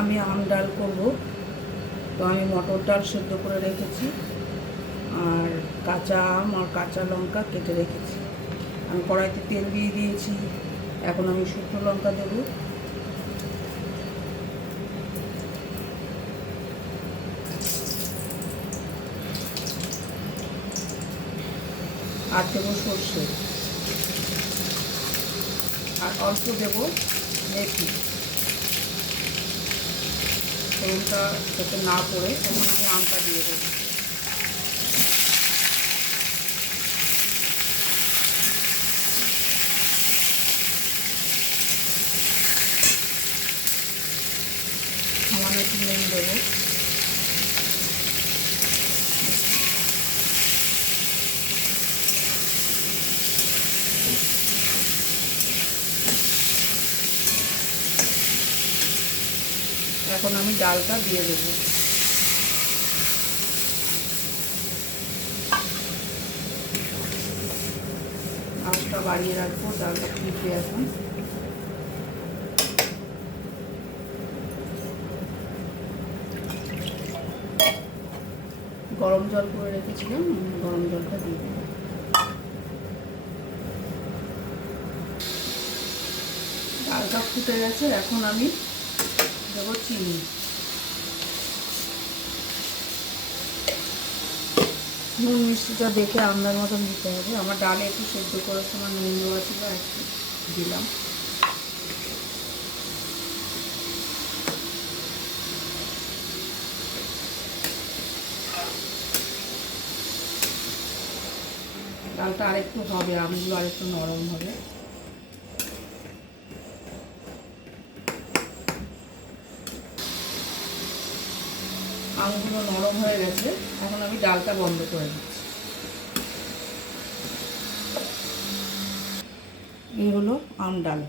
আমি আম ডাল করব। তো আমি মটর ডাল সেদ্ধ করে রেখেছি, আর কাঁচা আম আর কাঁচা লঙ্কা কেটে রেখেছি। আমি কড়াইতে তেল দিয়ে দিয়েছি। এখন আমি শুকনো লঙ্কা দেব, আর দেবো সর্ষে, আর অল্প দেব মেথি। ফোড়নটা যাতে না পড়ে তখন আমি আমটা দিয়ে দেবো। সামান্য একটু নুন দেবো। এখন আমি ডালটা দিয়ে দেবো। আঁচটা বাড়িয়ে রাখবো, ডালটা ফুটবে এখন। গরম জল করে রেখেছিলাম, গরম জলটা দিয়ে দেবো। ডালটা ফুটে গেছে, এখন আমি দেবো চিনি। নুন মিষ্টিটা দেখে আন্দাজ মতন দিতে হবে। আমার ডালে একটু সেদ্ধ করার সময় নুন দেওয়া ছিল, একটু দিলাম। ডালটা আরেকটু হবে, আমগুলো আরেকটু নরম হবে। আমগুলো নরম হয়ে গেছে, এখন আমি ডালটা বন্ধ করে দিচ্ছি। এই হলো আম ডাল।